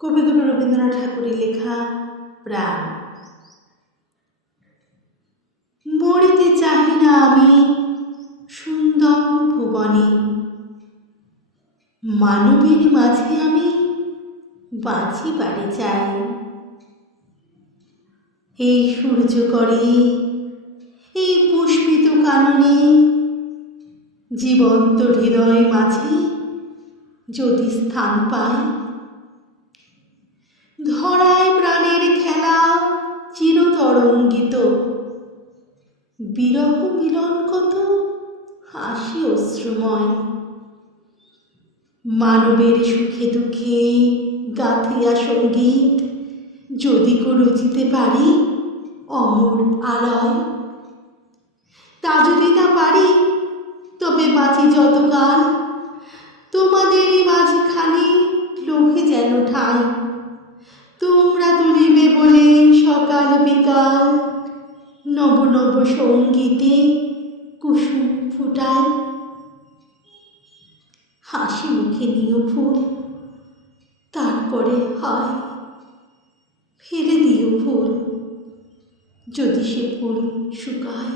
কবিগুরু রবীন্দ্রনাথ ঠাকুরের লেখা প্রাণ। মরিতে চাহি না আমি সুন্দর ভুবনে, মানবের মাঝে আমি বাঁচিবারে চাই। এই সূর্য করে, এই পুষ্পিত কাননে, জীবন্ত হৃদয় মাঝে যদি স্থান পায়। ধরায় প্রাণের খেলা চিরতরঙ্গিত, বিরহ মিলন কত হাসি অশ্রুময়। মানবের সুখে দুঃখে গাথিয়া সঙ্গীত যদি রচিতে পারি অমর আলয়। তা যদি না পারি তবে বাঁচি যতকাল তোমাদেরই মাঝখানে লোভে যেন ঠাঁই। তোমরা তুলিবে বলে সকাল বিকাল নব নব সঙ্গীতে কুসুম ফুটায়। হাসি মুখে নিও ফুল, তারপরে হায় ফেলে দিও ফুল যদি সে ফুল শুকায়।